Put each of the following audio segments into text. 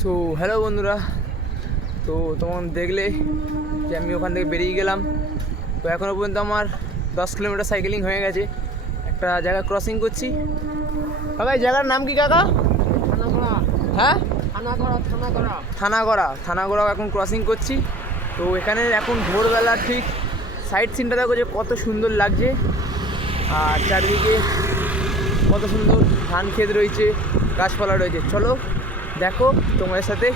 So hello বন্ধুরা, তো তোমার দেখলে যে আমি ওখান থেকে বেরিয়ে গেলাম। তো এখনও পর্যন্ত আমার 10 কিলোমিটার সাইকেলিং হয়ে গেছে। একটা জায়গা ক্রসিং করছি। কাকা এই জায়গার নাম কি কাকা? হ্যাঁ, থানাগড়া এখন ক্রসিং করছি। তো এখানে এখন ভোরবেলা ঠিক সাইড সিনটা দেখো যে কত সুন্দর লাগছে, আর চারিদিকে কত সুন্দর ধান ক্ষেত রয়েছে, গাছপালা রয়েছে। চলো দেখো, তোমাদের সাথে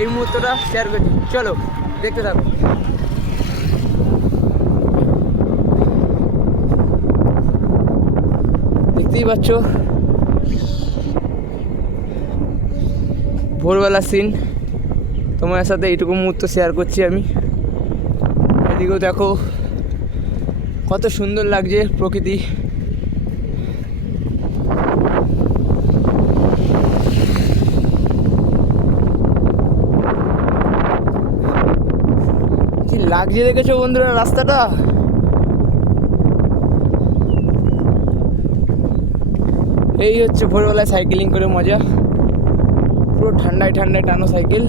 এই মুহূর্তটা শেয়ার করছি। চলো দেখতে থাকো। দেখতেই পাচ্ছ ভোরবেলা সিন, তোমাদের সাথে এইটুকু মুহূর্ত শেয়ার করছি আমি। এদিকেও দেখো কত সুন্দর লাগছে প্রকৃতি। কি লাগছে দেখেছো বন্ধুরা রাস্তাটা? এই হচ্ছে ভোরবেলায় সাইকেলিং করে মজা, পুরো ঠান্ডায় ঠান্ডায় টানো সাইকেল।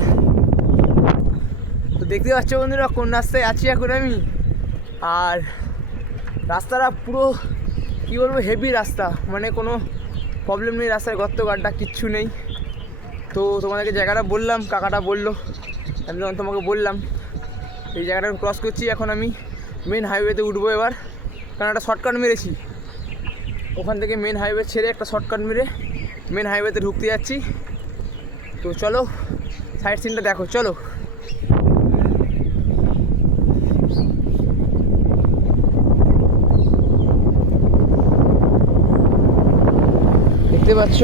তো দেখতে পাচ্ছ বন্ধুরা কোন রাস্তায় আছি এখন আমি। আর রাস্তাটা পুরো কী বলবো, হেভি রাস্তা, মানে কোনো প্রবলেম নেই রাস্তায়, গর্ত গাড্ডা কিচ্ছু নেই। তো তোমাদেরকে জায়গাটা বললাম, কাকাটা বললো, আমি যখন তোমাকে বললাম এই জায়গাটা ক্রস করছি। এখন আমি মেন হাইওয়েতে উঠবো এবার, কারণ একটা শর্টকাট মেরেছি। ওখান থেকে মেন হাইওয়ে ছেড়ে একটা শর্টকাট মেরে মেন হাইওয়েতে ঢুকতে যাচ্ছি। তো চলো সাইড সিনটা দেখো, চলো। দেখতে পাচ্ছ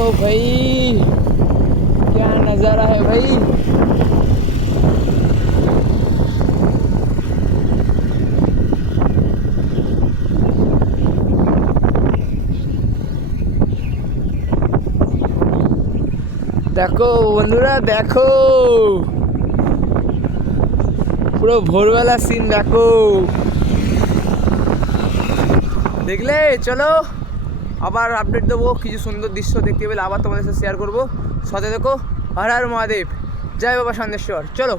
ओ भाई क्या नज़ारा है भाई। দেখো বন্ধুরা, দেখো পুরো ভোরবেলা সিন দেখো। দেখলে চলো আবার আপডেট দেবো, কিছু সুন্দর দৃশ্য দেখতে পেলে আবার তোমাদের সাথে শেয়ার করবো। সাথে দেখো। হর হর মহাদেব, জয় বাবা সন্দেশ্বর। চলো।